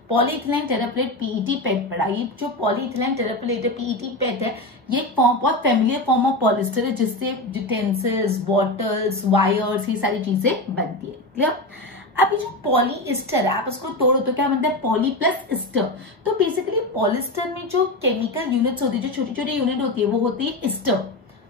पॉलीइथिलीन टेराफिलेट पीईटी पेट पढ़ा। ये जो पॉलीइथिलीन टेराफिलेट है, पीईटी पेट है, ये बहुत फैमिलियर फॉर्म ऑफ पॉलिस्टर है, जिससे यूटेंसिल्स, बॉटल्स, वायर्स, ये सारी चीजें बनती है। क्लियर। अब ये जो पॉलीइस्टर है, आप उसको तोड़ो तो क्या बनता है, पॉली प्लस इस्टर। तो बेसिकली पॉलिस्टर में जो केमिकल यूनिट्स होती है, जो छोटी छोटी यूनिट होती है, वो होती है इस्टर।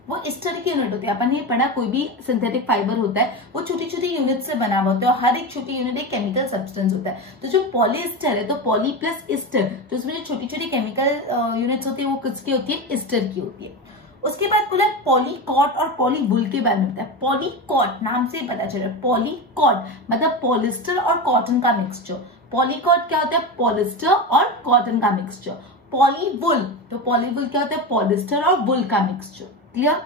वो इस्टर की यूनिट होती है। अपन ने पढ़ा कोई भी सिंथेटिक फाइबर होता है वो छोटी छोटी यूनिट से बना हुआ होता है, और हर एक छोटी यूनिट एक केमिकल सब्सटेंस होता है। तो जो पॉलीइस्टर है, तो पॉली प्लस इस्टर, तो उसमें जो छोटी छोटी केमिकल यूनिट्स होती है वो किसकी होती है, इस्टर की होती है। उसके बाद बोला पॉलीकॉट और पॉलीवुल के बारे में। पॉलीकॉट नाम से पता चल रहा है, पॉलीकॉट मतलब पॉलिस्टर और कॉटन का मिक्सचर। पॉलीकॉट क्या होता है, पॉलिस्टर और कॉटन का मिक्सचर। पॉलीवुल, तो पॉलीवुल क्या होता है, पॉलिस्टर और वुल का मिक्सचर। क्लियर।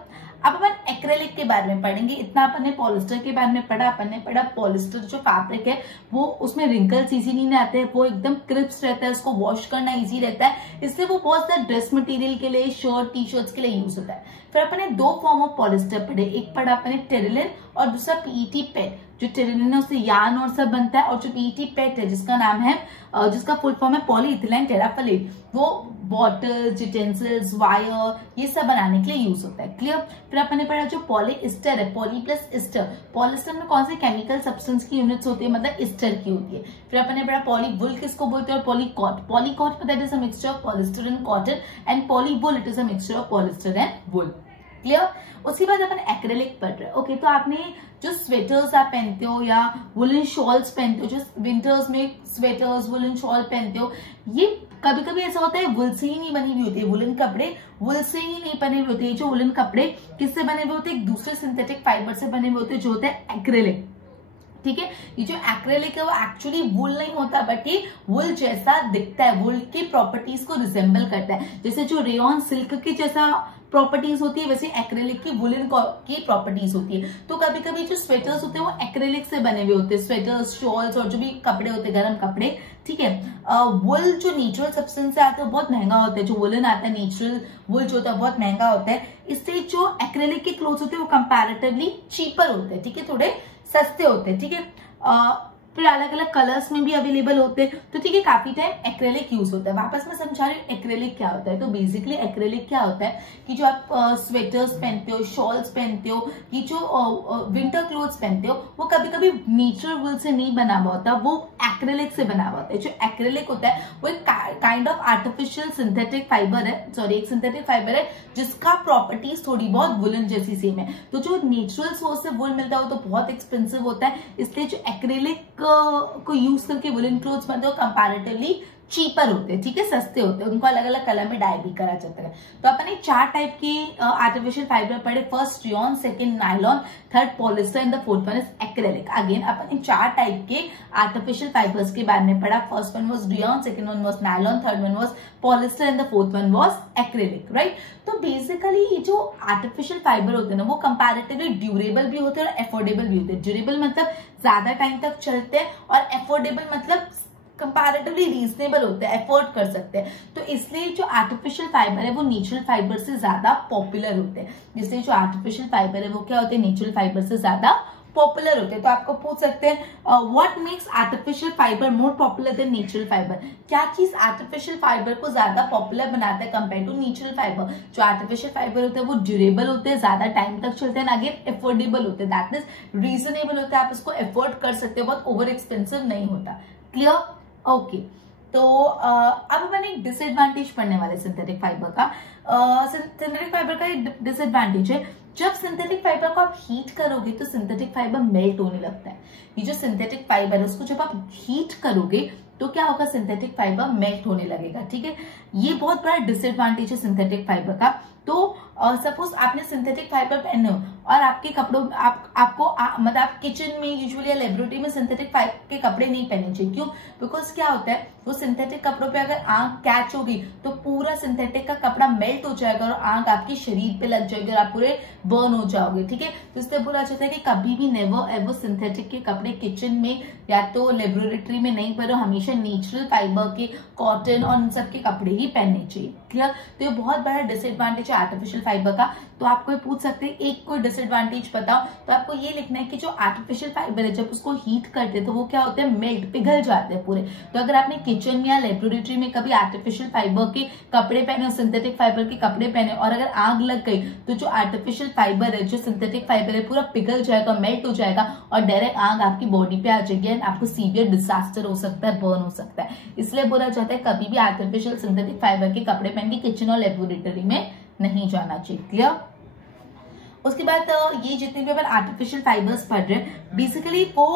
अब अपन एक्रेलिक के बारे में पढ़ेंगे। इतना अपन ने पॉलिस्टर के बारे में पढ़ा। अपन ने पढ़ा पॉलिस्टर जो फैब्रिक है वो उसमें रिंकल्स इजीली नहीं आते हैं, वो एकदम क्रिस्प रहता है, उसको वॉश करना इजी रहता है, इसलिए वो बहुत सारे ड्रेस मटेरियल के लिए, शर्ट, टी शर्ट्स के लिए यूज होता है। फिर अपन ने दो फॉर्म ऑफ पॉलिस्टर पढ़े, एक पढ़ा अपन ने टेरिलीन और दूसरा पीईटी पेट। जो टेरिलीन है उससे यार्न और सब बनता है, और जो पीईटी पेट है जिसका नाम है, जिसका फुल फॉर्म है पॉलीइथिलीन टेराफिलेट, वो बॉटल्स, यूटेंसिल्स, वायर, ये सब बनाने के लिए यूज होता है। क्लियर। फिर अपन ने पढ़ा जो पॉलीइस्टर है, पॉली प्लस इस्टर। पॉलिस्टर में कौन से केमिकल सब्सटेंस की यूनिट्स होती है, मतलब इस्टर की होती है। फिर अपन ने पढ़ा पॉलीवुल किसको बोलते हैं, और polycot. Polycot that is a mixture of polyester and cotton, and polywool it is a mixture of polyester and wool. Clear. उसके बाद अपन एक्रेलिक पढ़ रहे हैं। ओके, तो आपने जो स्वेटर्स आप पहनते हो या वुलन शॉल्स पहनते हो, जो विंटर्स में स्वेटर्स, वुलन शॉल पहनते हो, ये कभी कभी ऐसा होता है वुल से ही नहीं बनी हुई होती है। वुलन कपड़े वुल से ही नहीं बने हुए होते हैं। जो वुलन कपड़े किससे बने हुए होते हैं, एक दूसरे सिंथेटिक फाइबर से बने हुए होते हैं, जो होता है एक्रेलिक। ठीक है। ये जो एक्रेलिक है वो एक्चुअली वुल नहीं होता, बट ये वुल जैसा दिखता है, वुल की प्रॉपर्टीज को रिजेंबल करता है। जैसे जो रेयॉन सिल्क की जैसा प्रॉपर्टीज होती है, वैसे एक्रेलिक की वुलन की प्रॉपर्टीज होती है। तो कभी कभी जो स्वेटर्स होते हैं वो एक्रेलिक से बने हुए होते हैं, स्वेटर्स, शॉल्स और जो भी कपड़े होते हैं, गर्म कपड़े। ठीक है। वुल जो नेचुरल सब्सटेंस से आता है बहुत महंगा होता है। जो वुलन आता है, नेचुरल वुल जो होता है बहुत महंगा होता है। इससे जो एक्रेलिक के क्लोथ्स होते हैं वो कंपैरेटिवली चीपर होते हैं। ठीक है, थोड़े सस्ते होते हैं। ठीक है। फिर अलग अलग कलर्स में भी अवेलेबल होते हैं। तो ठीक है, काफी टाइम एक्रेलिक यूज होता है। वापस मैं समझा रही हूँ एक्रेलिक क्या होता है। तो बेसिकली एक्रेलिक क्या होता है कि जो आप स्वेटर्स पहनते हो, शॉल्स पहनते हो, ये जो विंटर क्लोथ्स पहनते हो, वो कभी कभी नेचुरल वुल से नहीं बना हुआ होता, वो एक्रेलिक से बना हुआ होता है। जो एक्रेलिक होता है वो एक kind of artificial synthetic fibre है, सॉरी एक सिंथेटिक फाइबर है जिसका प्रॉपर्टीज थोड़ी बहुत वुलन जैसी सेम है। तो जो नेचुरल सोर्स से वुल मिलता है वो तो बहुत एक्सपेंसिव होता है, इसलिए जो एक्रेलिक को यूज करके वुलन क्लोथ्स बनते हैं कंपैरेटिवली चीपर होते हैं, ठीक है, सस्ते होते हैं। उनको अलग अलग कलर में डाई भी करा जाता है। तो अपन ने 4 टाइप के आर्टिफिशियल फाइबर पढ़े, first rayon, second nylon, third polyester and the fourth one is acrylic. Again अपन ने 4 टाइप के आर्टिफिशियल फाइबर्स के बारे में पढ़ा। First one was rayon, second one was nylon, third one was polyester and the fourth one was acrylic, right. तो basically ये जो आर्टिफिशियल फाइबर होते हैं ना वो कंपैरेटिवली ड्यूरेबल भी होते हैं और अफोर्डेबल भी होते हैं। ड्यूरेबल मतलब ज्यादा टाइम तक चलते हैं और अफोर्डेबल मतलब कंपैरेटिवली रीजनेबल होते हैं, अफोर्ड कर सकते हैं। तो इसलिए जो आर्टिफिशियल फाइबर है वो नेचुरल फाइबर से ज्यादा पॉपुलर होते हैं। जिसलिए जो आर्टिफिशियल फाइबर है वो क्या होते हैं, नेचुरल फाइबर से ज्यादा पॉपुलर होते हैं। तो आपको पूछ सकते हैं what makes artificial fibre more popular than natural fibre. क्या चीज आर्टिफिशियल फाइबर को ज्यादा पॉपुलर बनाता है कंपेयर टू नेचुरल फाइबर। जो आर्टिफिशियल फाइबर होते हैं वो ड्यूरेबल होते हैं, ज्यादा टाइम तक चलते हैं, अगेन अफोर्डेबल होते हैं, दैट इज रीजनेबल होता है, आप इसको अफोर्ड कर सकते हो, बहुत ओवर एक्सपेंसिव नहीं होता। क्लियर? ओके। तो अब अपन एक डिसएडवांटेज पढ़ने वाले सिंथेटिक फाइबर का। सिंथेटिक फाइबर का एक डिसएडवांटेज है, जब सिंथेटिक फाइबर को आप हीट करोगे तो सिंथेटिक फाइबर मेल्ट होने लगता है। ये जो सिंथेटिक फाइबर है उसको जब आप हीट करोगे तो क्या होगा, सिंथेटिक फाइबर मेल्ट होने लगेगा, ठीक है। ये बहुत बड़ा डिसएडवांटेज है सिंथेटिक फाइबर का। तो सपोज आपने सिंथेटिक फाइबर पहने हो और आपके कपड़ों आपको मतलब आप किचन में यूजुअली या लेबोरेटरी में सिंथेटिक फाइबर के कपड़े नहीं पहनने चाहिए। क्यों? बिकॉज क्या होता है, वो सिंथेटिक कपड़ों पे अगर आंख कैच होगी तो पूरा सिंथेटिक का कपड़ा मेल्ट हो जाएगा और आंख आपके शरीर पे लग जाएगी और आप पूरे बर्न हो जाओगे, ठीक है। तो इसलिए बोला जाता है कि कभी भी नेवर एवर सिंथेटिक के कपड़े किचन में या तो लेबोरेटरी में नहीं पहनो, हमेशा नेचुरल फाइबर के, कॉटन और इन सब के कपड़े ही पहनने चाहिए। क्लियर? तो ये बहुत बड़ा डिसएडवांटेज है आर्टिफिशियल फाइबर का। तो आपको पूछ सकते हैं एक कोई डिसएडवांटेज बताओ, तो आपको ये लिखना है कि जो आर्टिफिशियल फाइबर है जब उसको हीट करते हैं तो वो क्या होते हैं, मेल्ट, पिघल जाते हैं पूरे। तो अगर आपने किचन में या लेबोरेटरी में कभी आर्टिफिशियल फाइबर के कपड़े पहने, सिंथेटिक फाइबर के कपड़े पहने और अगर आग लग गई तो जो आर्टिफिशियल फाइबर है, जो सिंथेटिक फाइबर है, पूरा पिघल जाएगा, मेल्ट हो जाएगा और डायरेक्ट आग आपकी बॉडी पे आ जाएगी एंड आपको सीवियर डिजास्टर हो सकता है, बर्न हो सकता है। इसलिए बोला जाता है कभी भी आर्टिफिशियल सिंथेटिक फाइबर के कपड़े पहन के किचन और लेबोरेटरी में नहीं जाना चाहिए। क्लियर? उसके बाद ये जितने भी अपन आर्टिफिशियल फाइबर्स पढ़ रहे हैं बेसिकली वो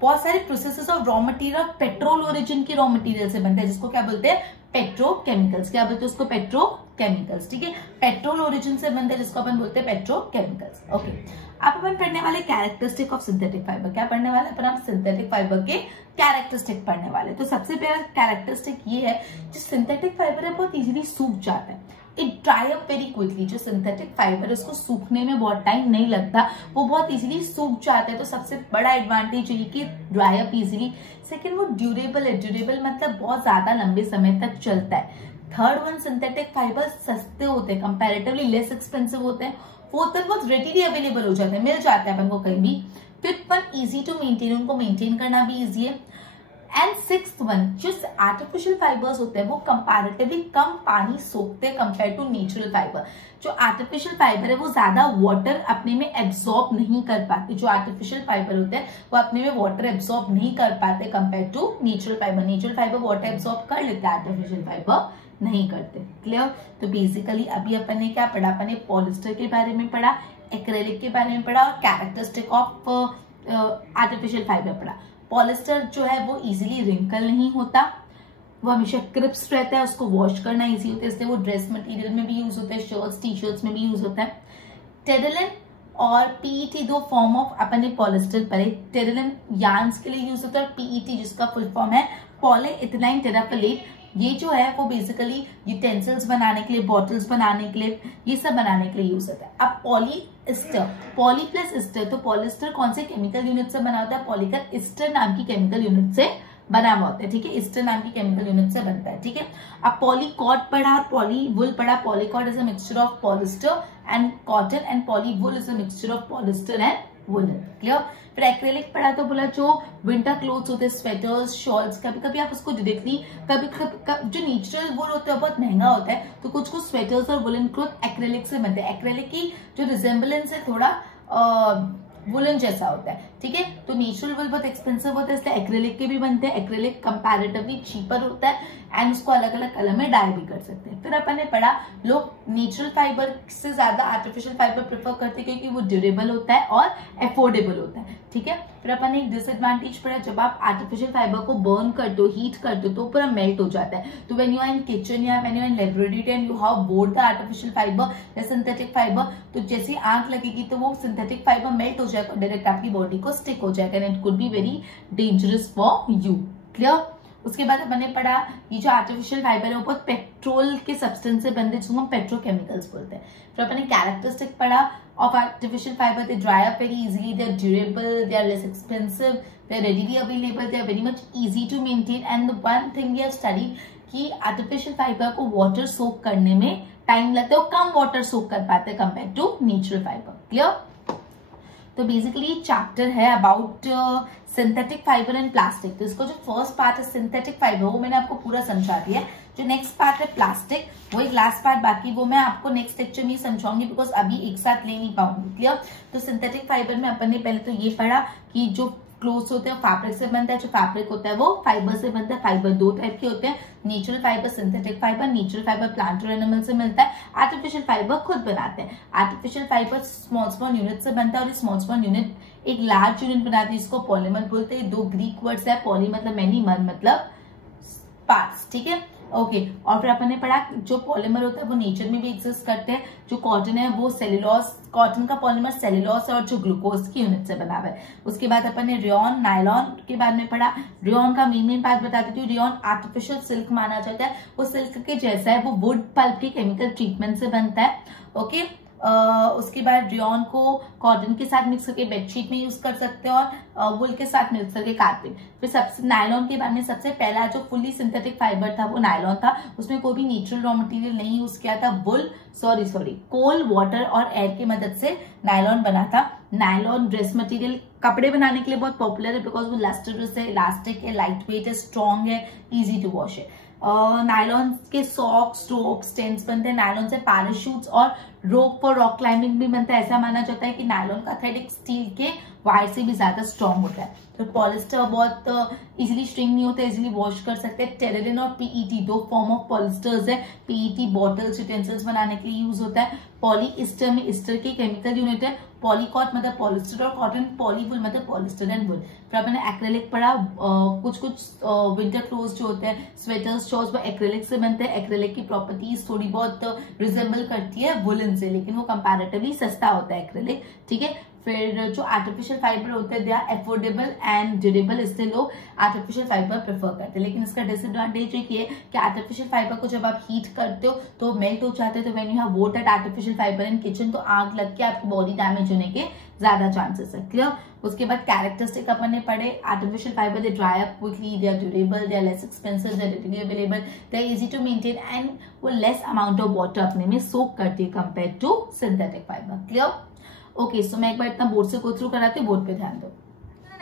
बहुत सारे processes of raw material, petrol origin के रॉ मटेरियल से बनते हैं, जिसको क्या बोलते हैं, पेट्रोकेमिकल्स। क्या बोलते हैं उसको, पेट्रोकेमिकल्स, ठीक है। पेट्रोल ओरिजिन से बनते हैं जिसको अपन बोलते हैं पेट्रोकेमिकल्स। ओके, अब अपन पढ़ने वाले कैरेक्टरिस्टिक ऑफ सिंथेटिक फाइबर। क्या पढ़ने वाले अपन, आप सिंथेटिक फाइबर के कैरेक्टरिस्टिक पढ़ने वाले। तो सबसे पहला कैरेक्टरिस्टिक ये है, जो सिंथेटिक फाइबर है बहुत इजीली सूख जाता है, it dry up very quickly. जो सिंथेटिक फाइबर है उसको सूखने में बहुत टाइम नहीं लगता, वो बहुत इजीली सूख जाता है। तो सबसे बड़ा एडवांटेज ये कि ड्राई अप इजीली। सेकेंड, वो ड्यूरेबल है, ड्यूरेबल मतलब बहुत ज्यादा लंबे समय तक चलता है। थर्ड वन, सिंथेटिक फाइबर सस्ते होते हैं, कंपैरेटिवली लेस एक्सपेंसिव होते हैं। फोर्थ वन, बहुत रेडीली अवेलेबल हो जाते हैं, मिल जाते हैं अपन को कहीं भी। Fifth one, easy to maintain, उनको मेंटेन करना भी इजी है। एंड सिक्स्थ वन, जो आर्टिफिशियल फाइबर्स होते हैं वो कंपैरेटिवली कम पानी सोखते हैं कंपेयर टू नेचुरल फाइबर। जो आर्टिफिशियल फाइबर है वो ज्यादा वाटर अपने में एब्सॉर्ब नहीं कर पाते। जो आर्टिफिशियल फाइबर होते हैं वो अपने में वाटर एब्सॉर्ब नहीं कर पाते compare to natural fibre. Natural fibre water absorb कर लेते हैं, आर्टिफिशियल फाइबर नहीं करते। क्लियर? तो बेसिकली अभी अपन ने क्या पढ़ा, अपन ने पॉलिस्टर के बारे में पढ़ा, एक्रेलिक के बारे में पढ़ा और कैरेक्टरिस्टिक ऑफ आर्टिफिशियल फाइबर पढ़ा। पॉलिस्टर जो है वो इजीली रिंकल नहीं होता, वो हमेशा क्रिप्स रहता है, उसको वॉश करना इजी होता है, इसलिए वो ड्रेस मटेरियल में भी यूज होता है, शर्ट्स टी शर्ट्स में भी यूज होता है। टेरिलिन और पीईटी दो फॉर्म ऑफ अपन ने पॉलिस्टर पढ़े। टेरिलिन यार्न्स के लिए यूज होता है और पीईटी जिसका फुल फॉर्म है पॉलीइथिलीन टेराफिलेट, ये जो है वो बेसिकली यूटेंसिल्स बनाने के लिए, बॉटल्स बनाने के लिए, ये सब बनाने के लिए यूज होता है। अब पॉलीएस्टर, पॉली प्लस एस्टर, तो पॉलिस्टर कौन से केमिकल यूनिट से बना होता है, पॉलीकर एस्टर नाम की केमिकल यूनिट से बना हुआ होता है, ठीक है। एस्टर नाम की केमिकल यूनिट से बनता है, ठीक है। अब पॉलीकॉट पढ़ा और पॉली वुल पढ़ा। Polycot is a mixture of polyester and cotton and poly wool is a mixture of polyester and woollen. Clear. फिर एक्रेलिक पढ़ा तो बोला जो विंटर क्लोथ्स होते हैं, स्वेटर्स, शॉल्स, कभी कभी आप उसको डायरेक्टली कभी जो नेचुरल वुल होता है बहुत महंगा होता है, तो कुछ कुछ स्वेटर्स और वुलन क्लोथ एक्रेलिक से बनते हैं। एक्रेलिक की जो रिजेम्बलेंस है थोड़ा वुलन जैसा होता है, ठीक है। तो नेचुरल वुल बहुत एक्सपेंसिव होता है, इसलिए एक्रेलिक के भी बनते हैं। एक्रेलिक कंपैरेटिवली चीपर होता है एंड उसको अलग अलग कलर में डाई भी कर सकते हैं। फिर अपन ने पढ़ा लोग नेचुरल फाइबर से ज्यादा आर्टिफिशियल फाइबर प्रेफर करते हैं क्योंकि वो ड्यूरेबल होता है और अफोर्डेबल होता है, ठीक है। फिर अपन ने एक डिसएडवांटेज पढ़ा, जब आप आर्टिफिशियल फाइबर को बर्न करते हो, हीट करते हो तो पूरा मेल्ट हो जाता है। तो when you are in kitchen या when you are in laboratory and you have both the artificial fibre या सिंथेटिक फाइबर, तो जैसे आंख लगेगी तो वो सिंथेटिक फाइबर मेल्ट हो जाएगा, डायरेक्ट आपकी बॉडी को स्टिक हो जाएगा and it could be very dangerous for you. Clear. उसके बाद अपन ने पढ़ा ये जो आर्टिफिशियल फाइबर है वो बहुत पेट्रोल के सब्सटेंस से बनते हैं जिसको हम पेट्रोकेमिकल्स बोलते हैं। फिर अपन ने कैरेक्टरिस्टिक पढ़ा of artificial fibre, they dry up very easily, they are durable, they are less expensive, they are readily available, they are very much easy to maintain and the one thing we have studied कि artificial fibre को water soak करने में time लगता है, वो कम water सोक कर पाते हैं compare to natural fibre. Clear. तो बेसिकली चैप्टर है about synthetic fibre and plastic. तो इसको जो फर्स्ट पार्ट है सिंथेटिक फाइबर वो मैंने आपको पूरा समझा दिया है। जो नेक्स्ट पार्ट है प्लास्टिक वो एक लास्ट पार्ट बाकी वो मैं आपको नेक्स्ट लेक्चर में समझाऊंगी बिकॉज अभी एक साथ ले नहीं पाऊंगी। क्लियर। तो सिंथेटिक फाइबर में अपन ने पहले तो ये पढ़ा कि जो क्लोथ्स होते हैं फैब्रिक से बनता है, जो फैब्रिक होता है वो फाइबर से बनता है। फाइबर दो टाइप के होते हैं, natural fibre, synthetic fibre. Natural fibre plant और एनिमल से मिलता है, आर्टिफिशियल फाइबर खुद बनाते हैं। आर्टिफिशियल फाइबर स्मॉल यूनिट से बनता है और स्मॉल यूनिट एक लार्ज यूनिट बनाती है जिसको पॉलीमर बोलते हैं। दो ग्रीक वर्ड्स है, पॉली मतलब मैनी, मर मतलब पार्ट्स, ठीक है। ओके। और फिर अपन ने पढ़ा जो पॉलीमर होता है वो नेचर में भी एग्जिस्ट करते हैं। जो कॉटन है वो सेल्यूलोज, कॉटन का पॉलीमर सेल्यूलोज और जो ग्लूकोज की यूनिट से बना हुआ है। उसके बाद अपन ने रेयॉन, नायलॉन के बारे में पढ़ा। रेयॉन का मेन पार्ट बता देती हूँ। रेयॉन आर्टिफिशियल सिल्क माना जाता है, वो सिल्क के जैसा है, वो वुड पल्प के केमिकल ट्रीटमेंट से बनता है। ओके। उसके बाद रेयॉन को कॉटन के साथ मिक्स करके बेडशीट में यूज कर सकते हैं और वुल के साथ मिक्स करके कारपेट। फिर सबसे नायलॉन के बारे में सबसे पहला जो फुली सिंथेटिक फाइबर था वो नायलॉन था, उसमें कोई भी नेचुरल रॉ मटेरियल नहीं यूज किया था। वुल कोल, वाटर और एयर की मदद से नायलॉन बना था। नायलॉन ड्रेस मटेरियल कपड़े बनाने के लिए बहुत पॉपुलर है बिकॉज वो लस्टरस है, इलास्टिक है, लाइट वेट है, स्ट्रॉन्ग है, इजी टू वॉश है। नायलॉन के सॉक्स, रोप्स, टेंट्स बनते हैं। नायलॉन से पैराशूट्स और रोप फॉर रॉक क्लाइंबिंग भी बनता है। ऐसा माना जाता है कि नायलॉन का थ्रेड एक स्टील के वायर से भी ज्यादा स्ट्रॉन्ग होता है। तो पॉलिस्टर बहुत इजीली स्ट्रिंग नहीं होता है, इजीली वॉश कर सकते हैं। टेरेलिन और पीईटी दो फॉर्म ऑफ पॉलिस्टर्स है। पीईटी बॉटल्स, यूटेंसिल्स बनाने के लिए यूज होता है। पॉलीइस्टर में ईस्टर की केमिकल यूनिट है। पॉलीकॉट मतलब पॉलिस्टर और कॉटन, पॉलीवुल मतलब पॉलिस्टर एंड वुल। फिर आपने एक्रेलिक पढ़ा। कुछ विंटर क्लोथ्स जो होते हैं, स्वेटर्स, शॉर्ट्स, वो एक्रेलिक से बनते हैं। एक्रेलिक की प्रॉपर्टीज थोड़ी बहुत रिजेंबल करती है वुलन से, लेकिन वो कंपैरेटिवली सस्ता होता है एक्रेलिक, ठीक है। फिर जो आर्टिफिशियल फाइबर होते हैं they are affordable and durable, इसलिए लोग आर्टिफिशियल फाइबर प्रेफर करते हैं। लेकिन इसका डिसएडवांटेज ये है कि आर्टिफिशियल फाइबर को जब आप हीट करते हो तो मेल्ट हो जाते हैं। तो when you have both that artificial fibre in kitchen तो आग लग के आपकी बॉडी डैमेज होने के ज्यादा चांसेस है। क्लियर। उसके बाद कैरेक्टरिस्टिक अपन ने पढ़े। Artificial fibre they dry up quickly, they are durable, they are less expensive, they are readily available, they are easy to maintain and वो लेस अमाउंट ऑफ वाटर अपने में सोक करती है compare to synthetic fibre. Clear. Okay, so मैं एक बार इतना board से go through कराती हूँ, बोर्ड पे ध्यान दो।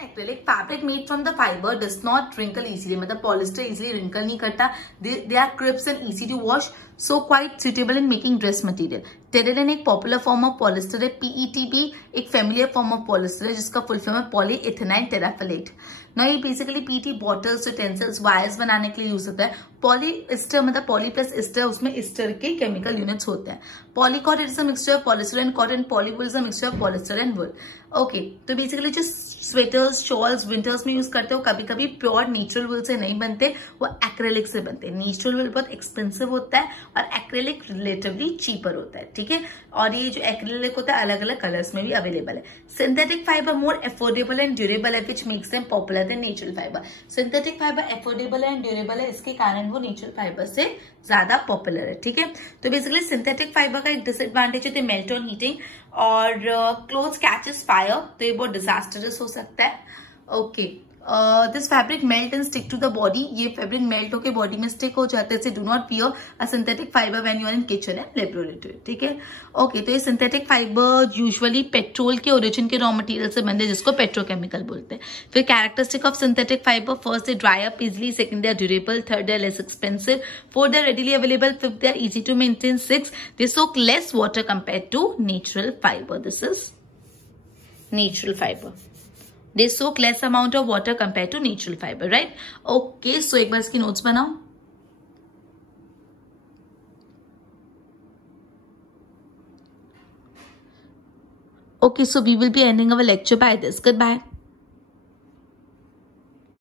Acrylic fabric made from the fibre does not wrinkle easily, मतलब पॉलिस्टर इजीली रिंकल नहीं करता। They are crisp and easy to wash, so quite suitable in making dress material. Terylene एक popular form of polyester है। PET भी एक familiar form of polyester है जिसका full form है पॉलीइथेनाइल टेराफिलेट। ना ये basically PET bottles, utensils, wires बनाने के लिए यूज होता है। पॉलीइस्टर मतलब पॉली प्लस इस्टर, उसमें इस्टर के केमिकल यूनिट्स होते हैं। Polycot is a mixture of polyester and cotton, polywool is a mixture of polyester and wool. Okay, तो बेसिकली जो स्वेटर्स, शॉल्स विंटर्स में यूज करते हो कभी कभी प्योर नेचुरल वुल से नहीं बनते, वो एक्रेलिक से बनते हैं। नेचुरल वुल बहुत एक्सपेंसिव होता है और एक्रेलिक रिलेटिवली चीपर होता है, ठीक है। और ये जो एक्रेलिक होता है अलग अलग कलर्स में भी अवेलेबल है। Synthetic fibre more affordable and durable है which makes them popular than natural fibre. Synthetic fibre affordable and durable है, इसके कारण वो नेचुरल फाइबर से ज्यादा पॉपुलर है, ठीक है। तो बेसिकली सिंथेटिक फाइबर का एक डिसएडवांटेज है दे मेल्ट ऑन हीटिंग और क्लोथ्स कैचेस फायर, तो ये बहुत डिजास्टरस हो सकता है। Okay, this fabric melt and stick to the body, ये फैब्रिक मेल्ट होकर बॉडी में स्टिक हो जाते हैं. Do not wear a synthetic fibre when you are in kitchen and laboratory. ठीक है. ओके, तो ये सिंथेटिक फाइबर यूजुअली पेट्रोल के ओरिजिन के रॉ मटेरियल से बनते हैं, जिसको पेट्रोकेमिकल बोलते हैं. फिर characteristic of synthetic fibre, first they dry up easily, second they are durable, third they are less expensive, fourth they are readily available, fifth they are easy to maintain, six they soak less water compare to natural fibre. This is natural fibre. They soak less amount of water compared to natural fiber, right? Okay, so एक बार इसकी notes बनाओ. Okay, so we will be ending our lecture by this. Goodbye.